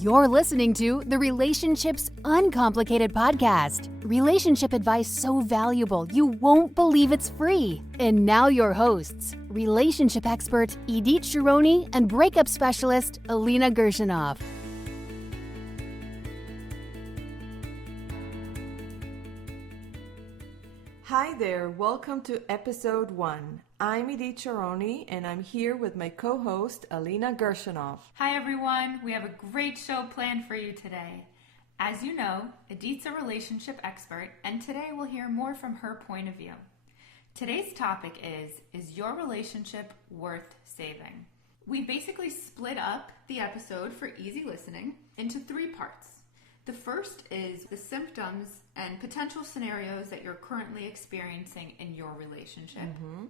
You're listening to the Relationships Uncomplicated podcast. Relationship advice so valuable you won't believe it's free. And now your hosts, relationship expert Idit Shironi and breakup specialist Alina Gershinoff. Hi there, welcome to episode 1. I'm Idit Shironi and I'm here with my co-host Alina Gershinoff. Hi everyone, we have a great show planned for you today. As you know, Idit's a relationship expert and today we'll hear more from her point of view. Today's topic is your relationship worth saving? We basically split up the episode for easy listening into 3 parts. The first is the symptoms and potential scenarios that you're currently experiencing in your relationship.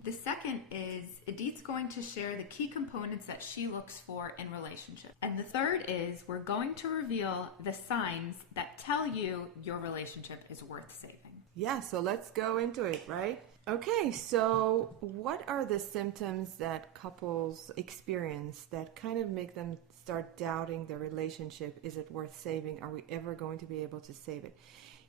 The second is Idit's going to share the key components that she looks for in relationships. And the third is we're going to reveal the signs that tell you your relationship is worth saving. Yeah, so let's go into it, right? Okay, so what are the symptoms that couples experience that kind of make them start doubting their relationship? Is it worth saving? Are we ever going to be able to save it?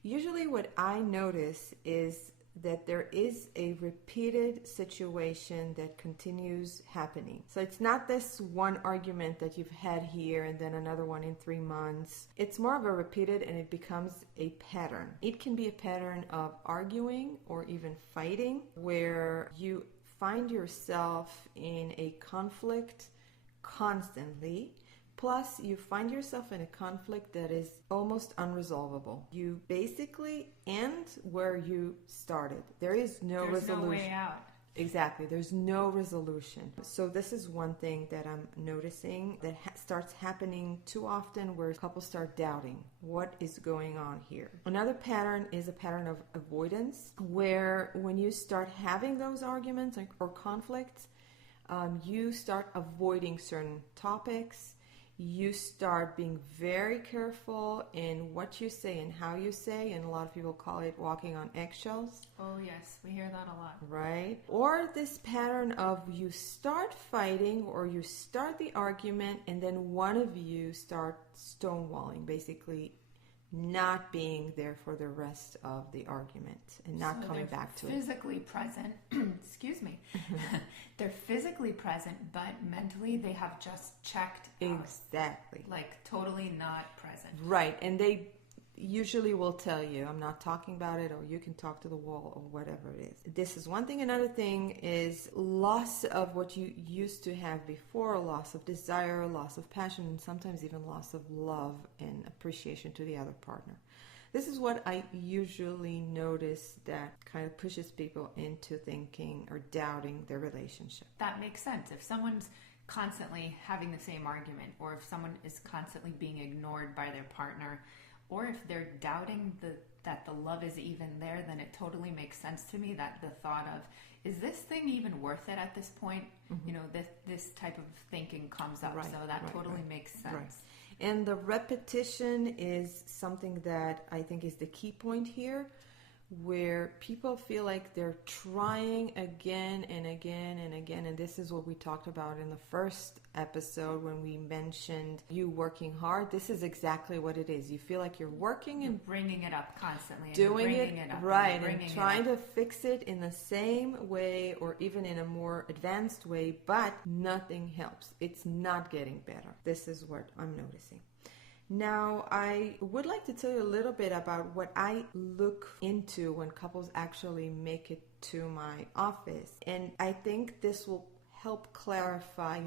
Usually what I notice is that there is a repeated situation that continues happening. So it's not this one argument that you've had here and then another one in 3 months. It's more of a repeated and it becomes a pattern. It can be a pattern of arguing or even fighting where you find yourself in a conflict constantly. Plus, you find yourself in a conflict that is almost unresolvable. You basically end where you started. There is no resolution. There's no way out. Exactly. There's no resolution. So this is one thing that I'm noticing that starts happening too often where couples start doubting what is going on here. Another pattern is a pattern of avoidance where when you start having those arguments or conflicts, you start avoiding certain topics. You start being very careful in what you say and how you say, and a lot of people call it walking on eggshells. Oh yes, we hear that a lot. Right? Or this pattern of you start fighting or you start the argument and then one of you start stonewalling, basically not being there for the rest of the argument and not coming back to it. Physically present, excuse me, they're physically present, but mentally they have just checked out. Exactly. Like totally not present. Right, and they usually will tell you, I'm not talking about it, or you can talk to the wall, or whatever it is. This is one thing. Another thing is loss of what you used to have before, loss of desire, loss of passion, and sometimes even loss of love and appreciation to the other partner. This is what I usually notice that kind of pushes people into thinking or doubting their relationship. That makes sense. If someone's constantly having the same argument, or if someone is constantly being ignored by their partner, or if they're doubting that the love is even there, then it totally makes sense to me that the thought of, is this thing even worth it at this point? You know, this type of thinking comes up. Right, so that totally makes sense. Right. And the repetition is something that I think is the key point here, where people feel like they're trying again and again and again. And this is what we talked about in the first episode when we mentioned you working hard. This is exactly what it is. You feel like you're working and bringing it up constantly, doing it right, and trying to fix it in the same way or even in a more advanced way, but nothing helps. It's not getting better. This is what I'm noticing. Now, I would like to tell you a little bit about what I look into when couples actually make it to my office. And I think this will help clarify,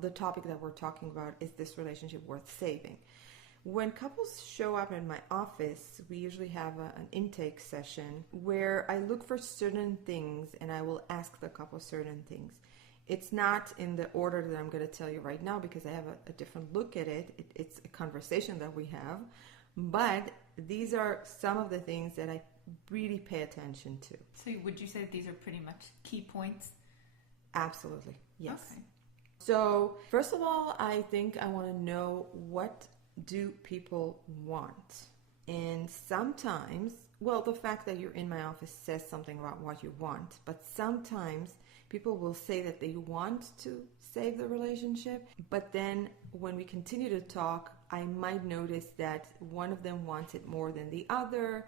the topic that we're talking about, is this relationship worth saving? When couples show up in my office, we usually have an intake session where I look for certain things and I will ask the couple certain things. It's not in the order that I'm going to tell you right now because I have a different look at it. It's a conversation that we have. But these are some of the things that I really pay attention to. So would you say that these are pretty much key points? Absolutely, yes. Okay. So first of all, I think I want to know, what do people want? And sometimes, well, the fact that you're in my office says something about what you want, but sometimes People will say that they want to save the relationship, but then when we continue to talk, I might notice that one of them wants it more than the other,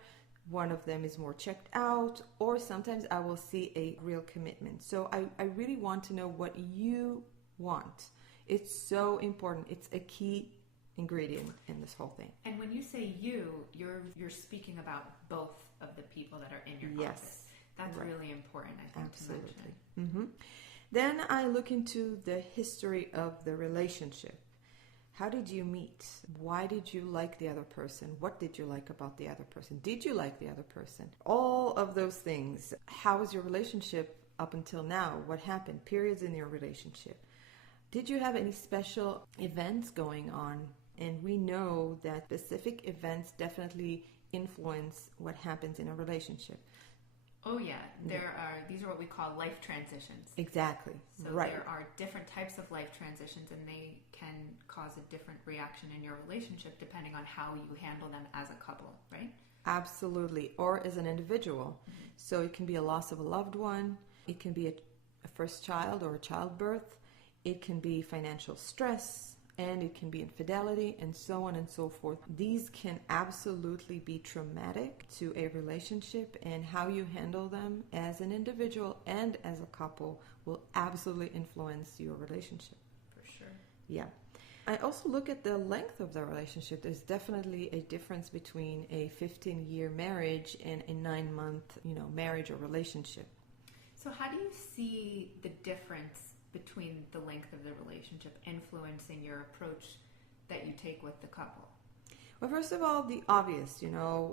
one of them is more checked out, or sometimes I will see a real commitment. So I really want to know what you want. It's so important. It's a key ingredient in this whole thing. And when you say you're speaking about both of the people that are in your office. That's right. Really important, I think, Absolutely. to mention. Then I look into the history of the relationship. How did you meet? Why did you like the other person? What did you like about the other person? Did you like the other person? All of those things. How was your relationship up until now? What happened? Periods in your relationship. Did you have any special events going on? And we know that specific events definitely influence what happens in a relationship. Oh yeah, these are what we call life transitions. Exactly. So right. There are different types of life transitions, and they can cause a different reaction in your relationship depending on how you handle them as a couple, right? Absolutely. Or as an individual. So it can be a loss of a loved one. It can be a first child or a childbirth. It can be financial stress. And it can be infidelity, and so on and so forth. These can absolutely be traumatic to a relationship, and how you handle them as an individual and as a couple will absolutely influence your relationship. For sure. Yeah. I also look at the length of the relationship. There's definitely a difference between a 15-year marriage and a 9-month, marriage or relationship. So how do you see the difference between the length of the relationship influencing your approach that you take with the couple? Well, first of all, the obvious,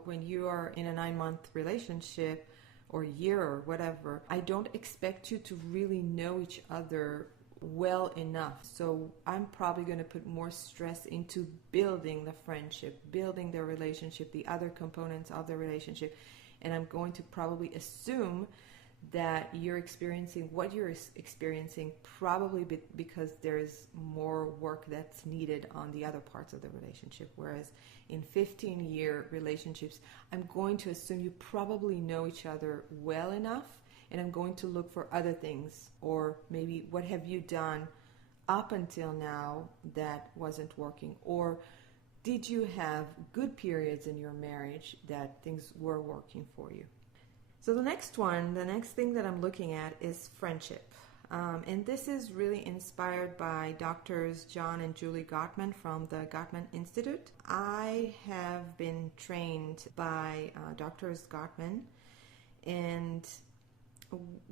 when you are in a 9-month relationship or year or whatever, I don't expect you to really know each other well enough. So I'm probably going to put more stress into building the friendship, building the relationship, the other components of the relationship. And I'm going to probably assume that you're experiencing what you're experiencing probably because there's more work that's needed on the other parts of the relationship. Whereas in 15-year relationships, I'm going to assume you probably know each other well enough, and I'm going to look for other things, or maybe what have you done up until now that wasn't working, or did you have good periods in your marriage that things were working for you. So the next thing that I'm looking at is friendship. And this is really inspired by Doctors John and Julie Gottman from the Gottman Institute. I have been trained by Doctors Gottman, and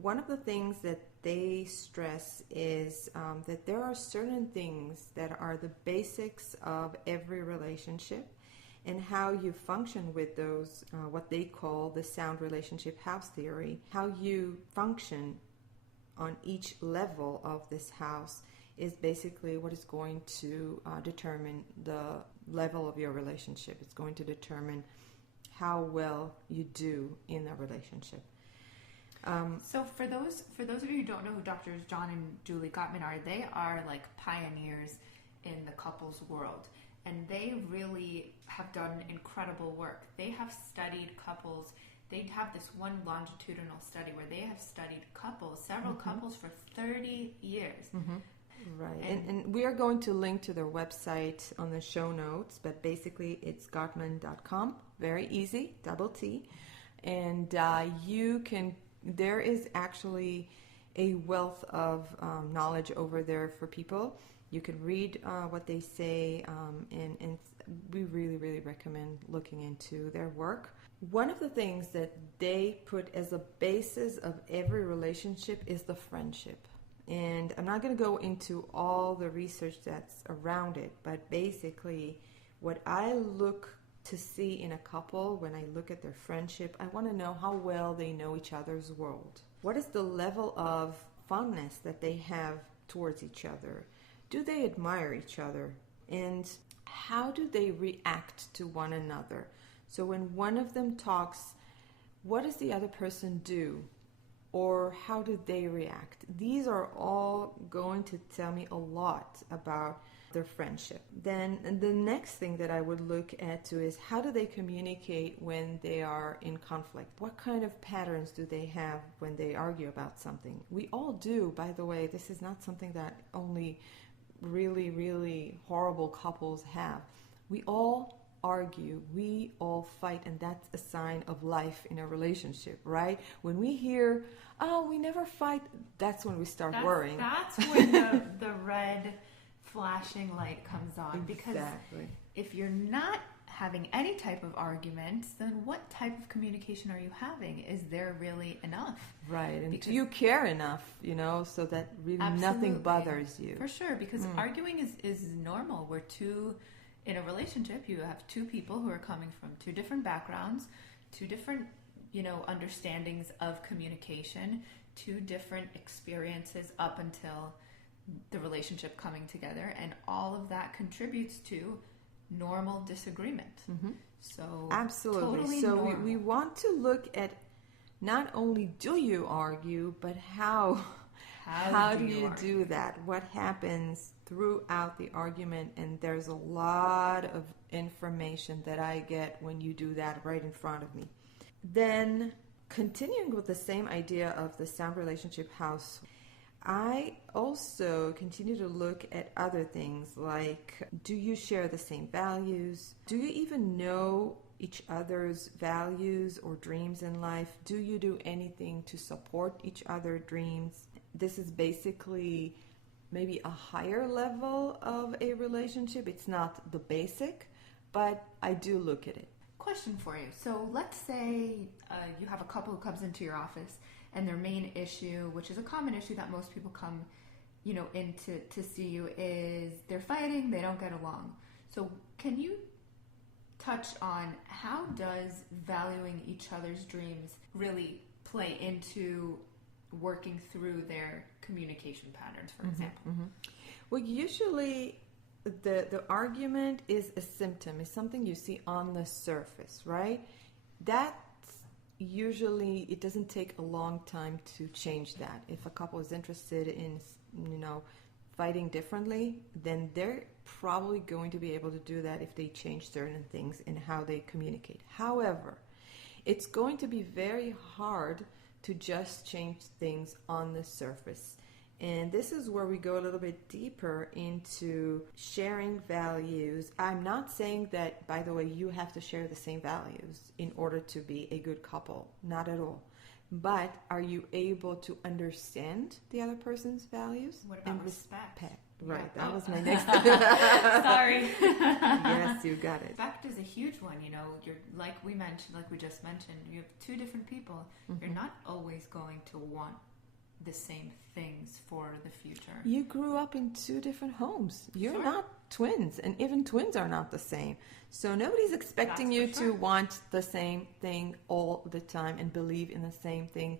one of the things that they stress is that there are certain things that are the basics of every relationship, and how you function with those, what they call the sound relationship house theory. How you function on each level of this house is basically what is going to determine the level of your relationship. It's going to determine how well you do in a relationship. So for those of you who don't know who Doctors John and Julie Gottman are, they are like pioneers in the couples world. And they really have done incredible work. They have studied couples. They have this one longitudinal study where they have studied several couples for 30 years. Right. And we are going to link to their website on the show notes, but basically it's Gottman.com. Very easy, double T. And there is actually a wealth of knowledge over there for people. You can read what they say, and we really, really recommend looking into their work. One of the things that they put as a basis of every relationship is the friendship. And I'm not going to go into all the research that's around it, but basically what I look to see in a couple when I look at their friendship, I want to know how well they know each other's world. What is the level of fondness that they have towards each other? Do they admire each other? And how do they react to one another? So when one of them talks, what does the other person do? Or how do they react? These are all going to tell me a lot about their friendship. Then the next thing that I would look at too is how do they communicate when they are in conflict? What kind of patterns do they have when they argue about something? We all do, by the way. This is not something that only really, really horrible couples have. We all argue, we all fight, and that's a sign of life in a relationship, right? When we hear, oh, we never fight, that's when we start worrying. That's when the red flashing light comes on. Because Exactly. if you're not having any type of arguments, then what type of communication are you having? Is there really enough? Right, and Because- do you care enough, so that really nothing Absolutely. bothers you? For sure, because arguing is normal. In a relationship, you have two people who are coming from two different backgrounds, two different, understandings of communication, two different experiences up until the relationship coming together, and all of that contributes to normal disagreement. So Absolutely. totally So normal. we want to look at not only do you argue, but how do you do that? What happens throughout the argument? And there's a lot of information that I get when you do that right in front of me. Then, continuing with the same idea of the sound relationship house, I also continue to look at other things like, do you share the same values? Do you even know each other's values or dreams in life? Do you do anything to support each other's dreams? This is basically maybe a higher level of a relationship. It's not the basic, but I do look at it. Question for you. So let's say you have a couple who comes into your office, and their main issue, which is a common issue that most people come, in to see you, is they're fighting, they don't get along. So can you touch on how does valuing each other's dreams really play into working through their communication patterns, for example? Well, usually the argument is a symptom, is something you see on the surface, right? That's usually, it doesn't take a long time to change that. If a couple is interested in, fighting differently, then they're probably going to be able to do that if they change certain things in how they communicate. However, it's going to be very hard to just change things on the surface. And this is where we go a little bit deeper into sharing values. I'm not saying that, by the way, you have to share the same values in order to be a good couple. Not at all. But are you able to understand the other person's values? What about and respect? Right, Yeah. that was my next. Sorry. Yes, you got it. Respect is a huge one. You're like we just mentioned, you have two different people. You're not always going to want the same things for the future. You grew up in two different homes. You're Sure. not twins, and even twins are not the same. So nobody's expecting That's you for sure. to want the same thing all the time and believe in the same thing.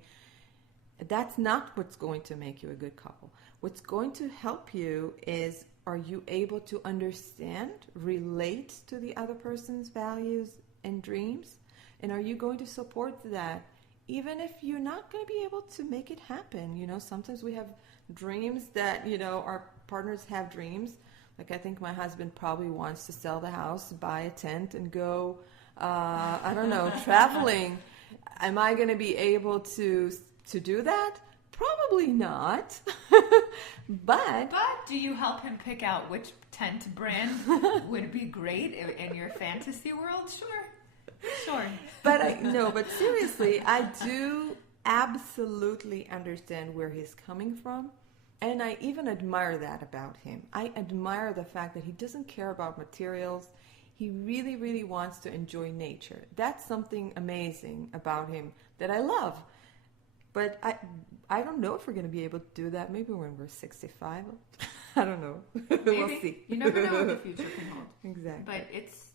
That's not what's going to make you a good couple. What's going to help you is, are you able to understand, relate to the other person's values and dreams? And are you going to support that? Even if you're not going to be able to make it happen, sometimes we have dreams that, our partners have dreams. Like, I think my husband probably wants to sell the house, buy a tent, and go, traveling. Am I going to be able to do that? Probably not. But do you help him pick out which tent brand would be great in your fantasy world? Sure. But seriously, I do absolutely understand where he's coming from. And I even admire that about him. I admire the fact that he doesn't care about materials. He really, really wants to enjoy nature. That's something amazing about him that I love. But I don't know if we're going to be able to do that. Maybe when we're 65. I don't know. We'll see. You never know what the future can hold. Exactly. But it's,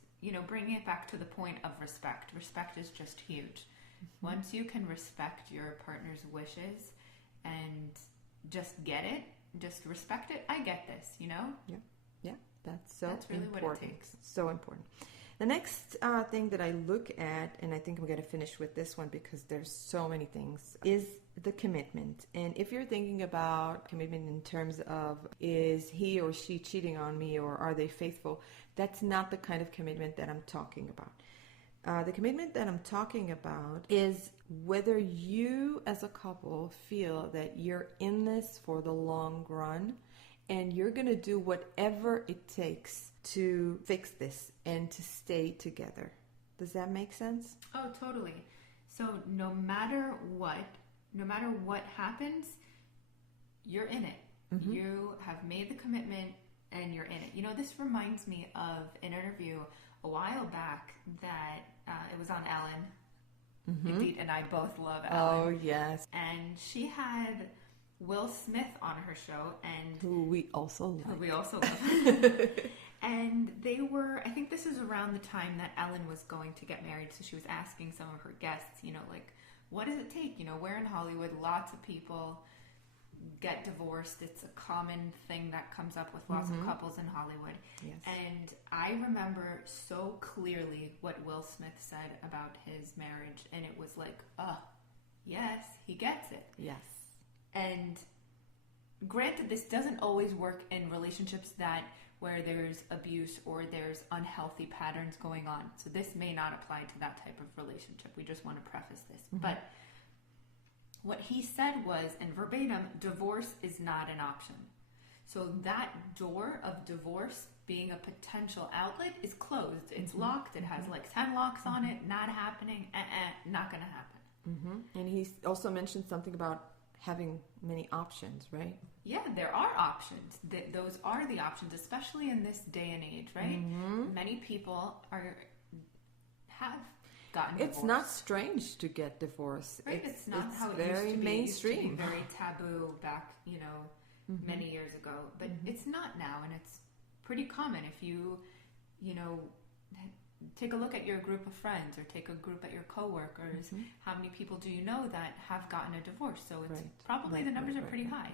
bringing it back to the point of respect. Respect is just huge. Once you can respect your partner's wishes and just get it, just respect it. I get this, Yeah, that's so That's really important. what it takes. So important. The next thing that I look at, and I think I'm going to finish with this one because there's so many things, is the commitment. And if you're thinking about commitment in terms of is he or she cheating on me or are they faithful, that's not the kind of commitment that I'm talking about. The commitment that I'm talking about is whether you as a couple feel that you're in this for the long run and you're going to do whatever it takes to fix this and to stay together. Does that make sense? Oh, totally. So no matter what happens, you're in it. Mm-hmm. You have made the commitment and you're in it. You know, this reminds me of an interview a while back that it was on Ellen. Mm-hmm. Edith and I both love Ellen. Oh, yes. And she had Will Smith on her show, and who we also love. And they were, I think this is around the time that Ellen was going to get married, so she was asking some of her guests, you know, like, what does it take? You know, we're in Hollywood, lots of people get divorced. It's a common thing that comes up with lots of couples in Hollywood. Yes. And I remember so clearly what Will Smith said about his marriage, and it was like, yes, he gets it. Yes. And granted, this doesn't always work in relationships where there's abuse or there's unhealthy patterns going on. So this may not apply to that type of relationship. We just want to preface this. Mm-hmm. But what he said was, and verbatim, divorce is not an option. So that door of divorce being a potential outlet is closed. It's locked. It has like 10 locks on it. Not happening. Not going to happen. Mm-hmm. And he also mentioned something about having many options, right? Yeah, there are options. Those are the options, especially in this day and age, right? Mm-hmm. Many people have gotten divorced. It's not strange to get divorced. Right? It's not how it very used to be. mainstream. It used to be very taboo back, many years ago. But it's not now, and it's pretty common. If you take a look at your group of friends or take a group at your coworkers, how many people do you know that have gotten a divorce? So it's probably the numbers are pretty high.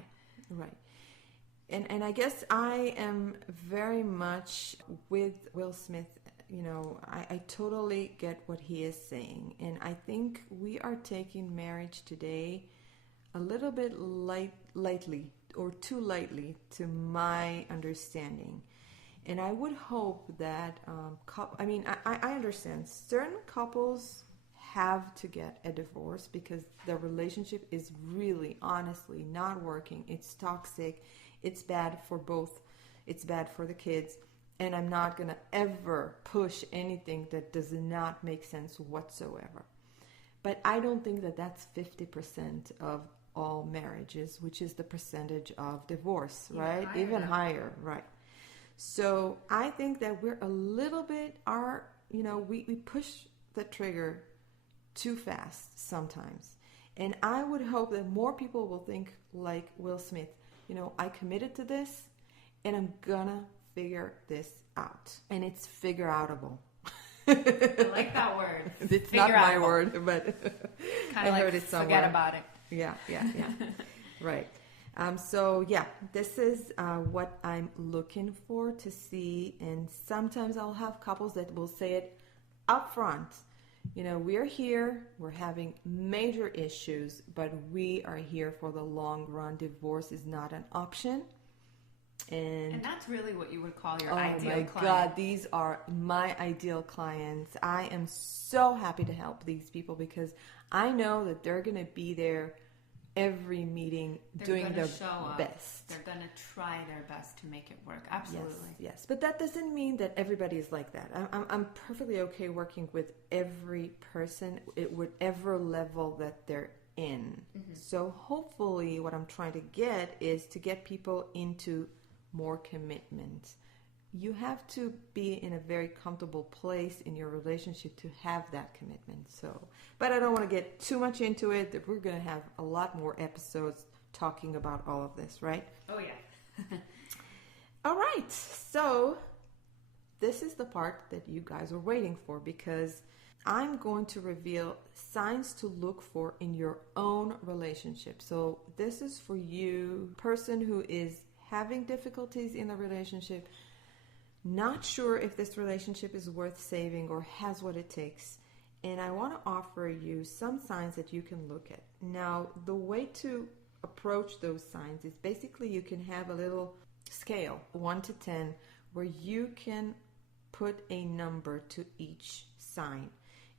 Right. And I guess I am very much with Will Smith. You know, I totally get what he is saying. And I think we are taking marriage today a little bit lightly or too lightly to my understanding. And I would hope that, I understand certain couples have to get a divorce because the relationship is really, honestly, not working. It's toxic. It's bad for both. It's bad for the kids. And I'm not going to ever push anything that does not make sense whatsoever. But I don't think that that's 50% of all marriages, which is the percentage of divorce, right? Even higher, right? So I think that we're a little bit, we push the trigger too fast sometimes. And I would hope that more people will think like Will Smith. You know, I committed to this and I'm gonna figure this out. And it's figure-outable. I like that word. It's not my word, but I heard it somewhere. Forget about it. Yeah. Right. This is what I'm looking for to see. And sometimes I'll have couples that will say it up front. You know, we're here, we're having major issues, but we are here for the long run. Divorce is not an option. And that's really what you would call your ideal client. Oh my God, these are my ideal clients. I am so happy to help these people because I know that they're going to be there every meeting doing their best. They're going to try their best to make it work. Absolutely. Yes. But that doesn't mean that everybody is like that. I'm perfectly okay working with every person at whatever level that they're in. Mm-hmm. So hopefully what I'm trying to get is to get people into more commitment. You have to be in a very comfortable place in your relationship to have that commitment. But I don't want to get too much into it. We're going to have a lot more episodes talking about all of this, right? Oh, yeah. All right. So this is the part that you guys are waiting for because I'm going to reveal signs to look for in your own relationship. So this is for you, person who is having difficulties in the relationship. not sure if this relationship is worth saving or has what it takes. And I want to offer you some signs that you can look at. Now, the way to approach those signs is basically you can have a little scale, 1 to 10, where you can put a number to each sign.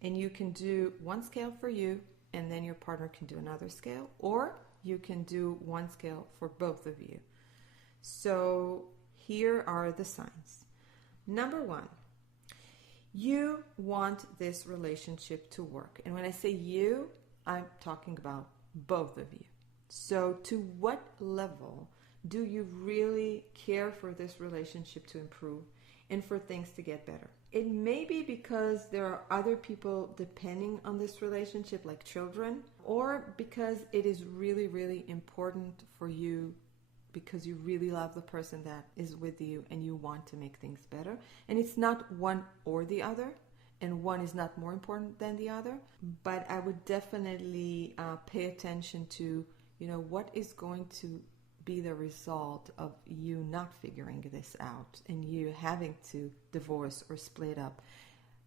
And you can do one scale for you, and then your partner can do another scale, or you can do one scale for both of you. So here are the signs. Number 1, you want this relationship to work. And when I say you, I'm talking about both of you. So to what level do you really care for this relationship to improve and for things to get better? It may be because there are other people depending on this relationship, like children, or because it is really, really important for you because you really love the person that is with you and you want to make things better. And it's not one or the other, and one is not more important than the other. But I would definitely pay attention to, what is going to be the result of you not figuring this out and you having to divorce or split up.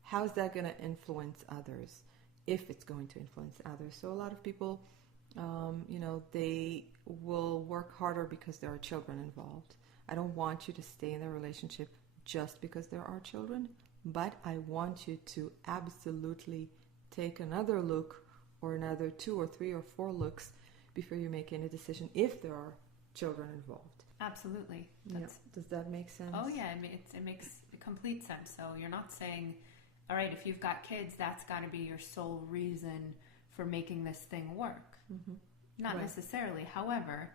How is that going to influence others, if it's going to influence others? So a lot of people, they will work harder because there are children involved. I don't want you to stay in a relationship just because there are children, but I want you to absolutely take another look, or another 2 or 3 or 4 looks before you make any decision if there are children involved. Absolutely. Does that make sense? Oh yeah, it makes complete sense. So you're not saying, all right, if you've got kids, that's got to be your sole reason for making this thing work. Mm-hmm. Not Right. necessarily. However,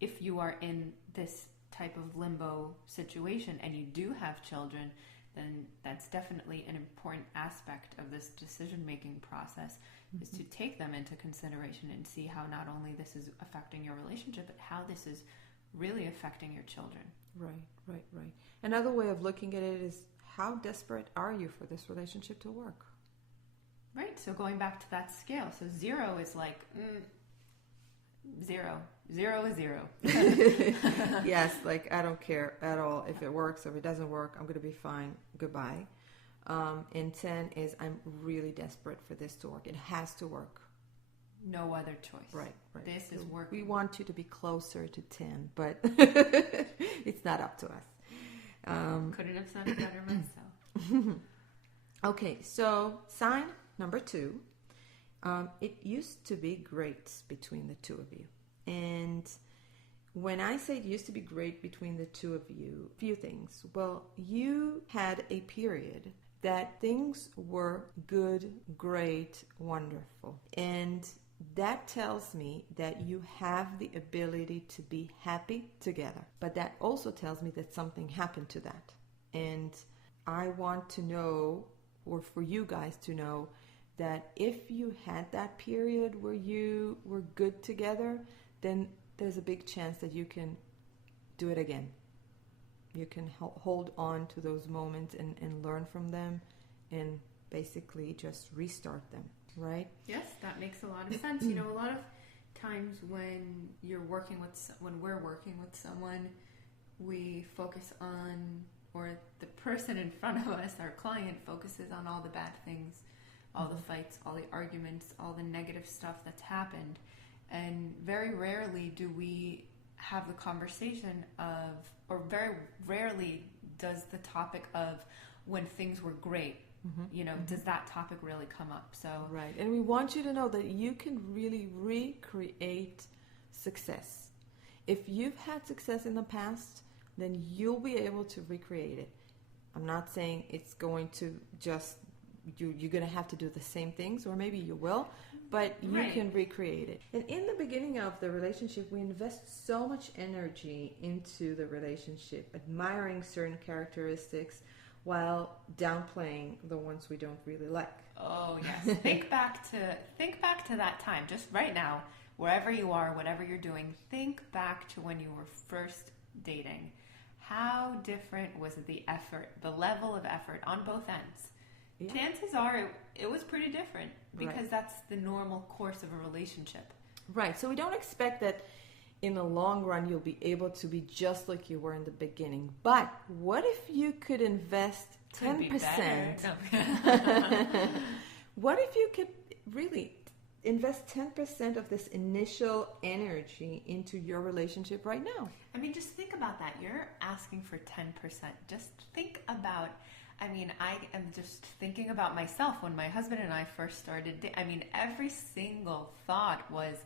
if you are in this type of limbo situation and you do have children, then that's definitely an important aspect of this decision-making process, is to take them into consideration and see how not only this is affecting your relationship, but how this is really affecting your children. Right. Another way of looking at it is, how desperate are you for this relationship to work? Right, so going back to that scale, so 0 is like, 0. 0 is 0. Yes, like I don't care at all if it works or if it doesn't work. I'm going to be fine. Goodbye. And 10 is, I'm really desperate for this to work. It has to work. No other choice. Right. This is working. We want you to be closer to 10, but it's not up to us. Couldn't have said it better myself. Okay, so sign number 2. It used to be great between the two of you. And when I say it used to be great between the two of you, a few things. Well, you had a period that things were good, great, wonderful. And that tells me that you have the ability to be happy together. But that also tells me that something happened to that. And I want to know, or for you guys to know, that if you had that period where you were good together, then there's a big chance that you can do it again. You can hold on to those moments and learn from them and basically just restart them, right? Yes, that makes a lot of sense. A lot of times when we're working with someone, we focus on, or the person in front of us, our client, focuses on all the bad things, all the fights, all the arguments, all the negative stuff that's happened. And very rarely do we have the conversation of, or very rarely does the topic of when things were great, does that topic really come up? So right. And we want you to know that you can really recreate success. If you've had success in the past, then you'll be able to recreate it. I'm not saying it's going to just, you're going to have to do the same things, or maybe you will, but you can recreate it. And in the beginning of the relationship, we invest so much energy into the relationship, admiring certain characteristics while downplaying the ones we don't really like. Oh yes. think back to that time, just right now, wherever you are, whatever you're doing, think back to when you were first dating. How different was the effort, the level of effort on both ends? Yeah. Chances are it was pretty different, because that's the normal course of a relationship. Right. So we don't expect that in the long run, you'll be able to be just like you were in the beginning. But what if you could invest 10%? What if you could really invest 10% of this initial energy into your relationship right now? I mean, just think about that. You're asking for 10%. Just think about, I mean, I am just thinking about myself when my husband and I first started. I mean, every single thought was,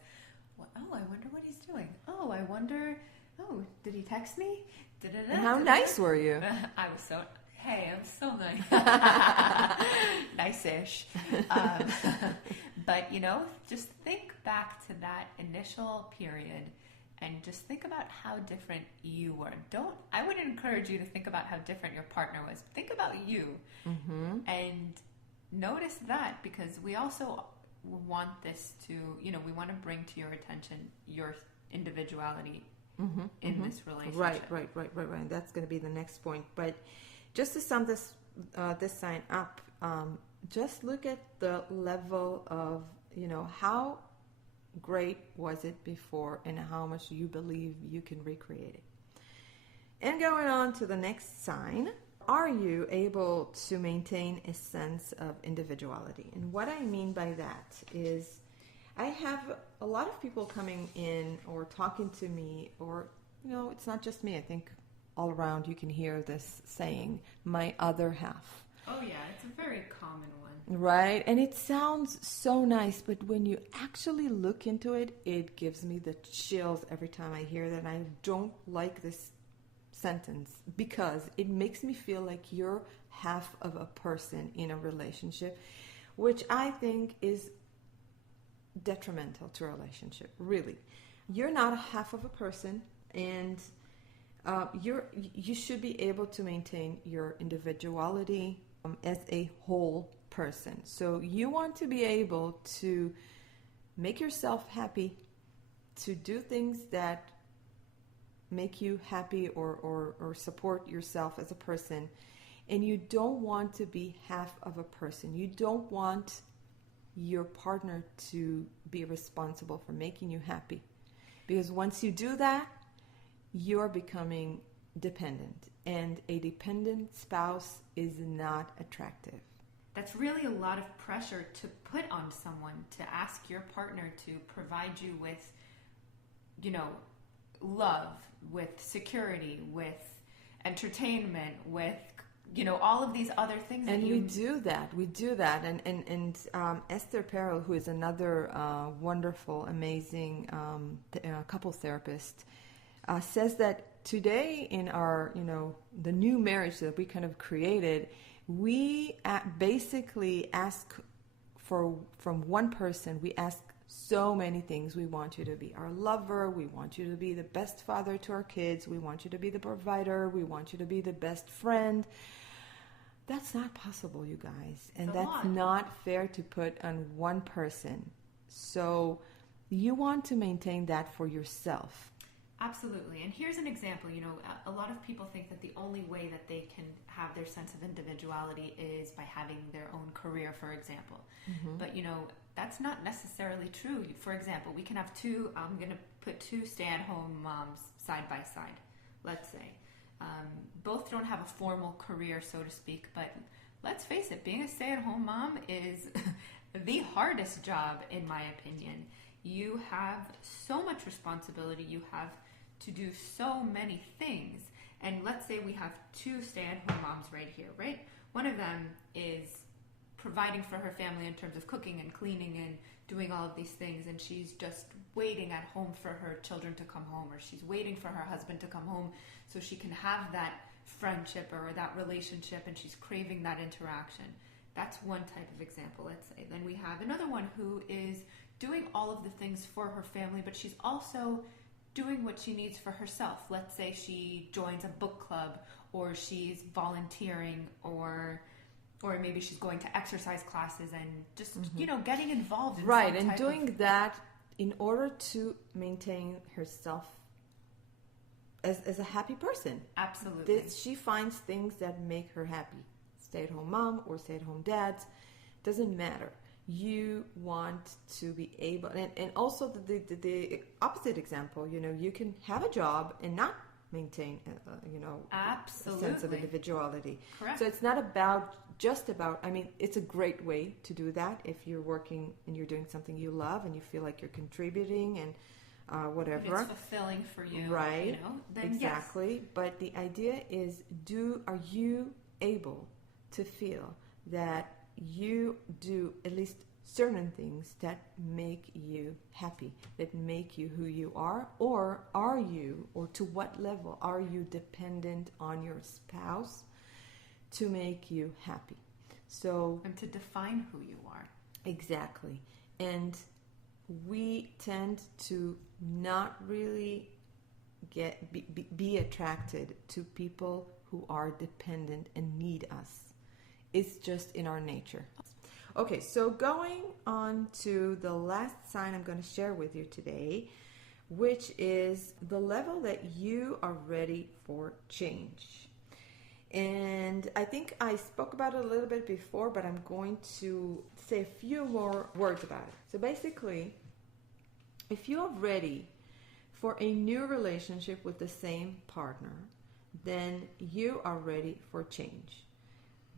oh, I wonder what he's doing. Oh, I wonder, oh, did he text me? And how nice were you? I was so, hey, I'm so nice. Nice-ish. But, you know, just think back to that initial period and just think about how different you were. I would encourage you to think about how different your partner was. Think about you and notice that, because we also want this to, you know, we want to bring to your attention your individuality in this relationship. Right. That's going to be the next point. But just to sum this sign up, just look at the level of, you know, how great was it before and how much you believe you can recreate it. And going on to the next sign, are you able to maintain a sense of individuality? And what I mean by that is I have a lot of people coming in or talking to me, or, you know, it's not just me. I think all around you can hear this saying, my other half. Oh, yeah, it's a very common one. Right? And it sounds so nice, but when you actually look into it, it gives me the chills every time I hear that. I don't like this sentence because it makes me feel like you're half of a person in a relationship, which I think is detrimental to a relationship. Really, you're not a half of a person, and you should be able to maintain your individuality as a whole person. So you want to be able to make yourself happy, to do things that make you happy or support yourself as a person. And you don't want to be half of a person. You don't want your partner to be responsible for making you happy. Because once you do that, you're becoming dependent. And a dependent spouse is not attractive. That's really a lot of pressure to put on someone, to ask your partner to provide you with, you know, love, with security, with entertainment, with, you know, all of these other things. And we do that. And Esther Perel, who is another wonderful, amazing couple therapist, says that today in our, you know, the new marriage that we kind of created, we basically ask from one person, we ask so many things. We want you to be our lover. We want you to be the best father to our kids. We want you to be the provider. We want you to be the best friend. That's not possible, you guys. And that's not fair to put on one person. So you want to maintain that for yourself. Absolutely. And here's an example. You know, a lot of people think that the only way that they can have their sense of individuality is by having their own career, for example. But, you know, that's not necessarily true. For example, we can have I'm going to put two stay-at-home moms side by side, let's say. Both don't have a formal career, so to speak, but let's face it, being a stay-at-home mom is the hardest job, in my opinion. You have so much responsibility. You have to do so many things. And let's say we have two stay-at-home moms right here, right? One of them is providing for her family in terms of cooking and cleaning and doing all of these things, and she's just waiting at home for her children to come home, or she's waiting for her husband to come home so she can have that friendship or that relationship, and she's craving that interaction. That's one type of example, let's say. Then we have another one who is doing all of the things for her family, but she's also doing what she needs for herself. Let's say she joins a book club, or she's volunteering, or maybe she's going to exercise classes and just, you know, getting involved in right, and doing that in order to maintain herself as a happy person. Absolutely. She finds things that make her happy. Stay-at-home mom or stay-at-home dads, doesn't matter. you want to be able, and also the opposite example, you can have a job and not maintain, Absolutely. a sense of individuality. Correct. So it's not just about, it's a great way to do that if you're working and you're doing something you love and you feel like you're contributing and whatever. If it's fulfilling for you. Right. Then exactly. Yes. But the idea is, are you able to feel that you do at least certain things that make you happy, that make you who you are, or to what level are you dependent on your spouse to make you happy? So, and to define who you are. Exactly. And we tend to not really be attracted to people who are dependent and need us. It's just in our nature. Okay, so going on to the last sign I'm going to share with you today, which is the level that you are ready for change. And I think I spoke about it a little bit before, but I'm going to say a few more words about it. So basically, if you are ready for a new relationship with the same partner, then you are ready for change.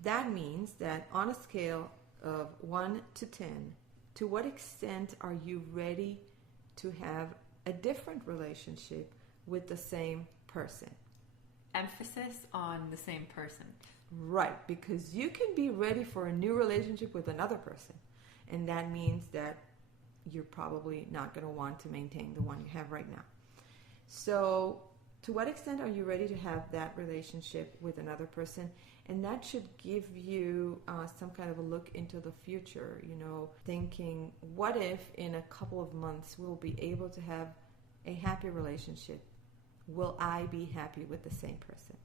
That means that on a scale of 1 to 10, to what extent are you ready to have a different relationship with the same person? Emphasis on the same person. Right, because you can be ready for a new relationship with another person, and that means that you're probably not going to want to maintain the one you have right now. So, to what extent are you ready to have that relationship with another person? And that should give you some kind of a look into the future, thinking, what if in a couple of months we'll be able to have a happy relationship? Will I be happy with the same person?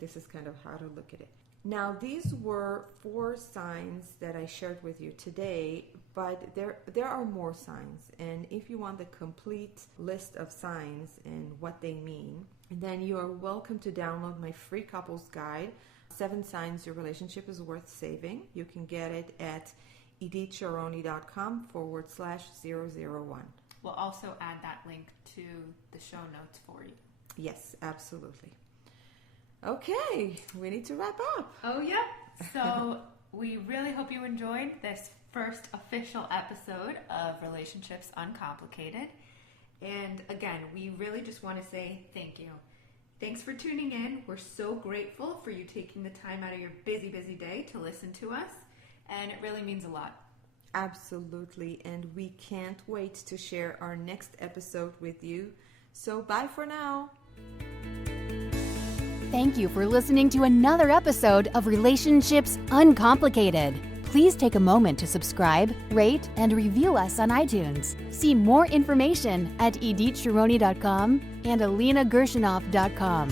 This is kind of how to look at it. Now, these were 4 signs that I shared with you today, but there are more signs. And if you want the complete list of signs and what they mean, then you are welcome to download my free couples guide, 7 Signs Your Relationship is Worth Saving. You can get it at edithsharoni.com/001. We'll also add that link to the show notes for you. Yes, absolutely. Okay, we need to wrap up. Oh, yeah. So we really hope you enjoyed this first official episode of Relationships Uncomplicated. And again, we really just want to say thank you. Thanks for tuning in. We're so grateful for you taking the time out of your busy, busy day to listen to us. And it really means a lot. Absolutely. And we can't wait to share our next episode with you. So bye for now. Thank you for listening to another episode of Relationships Uncomplicated. Please take a moment to subscribe, rate, and review us on iTunes. See more information at edithsharoni.com and alinagershinoff.com.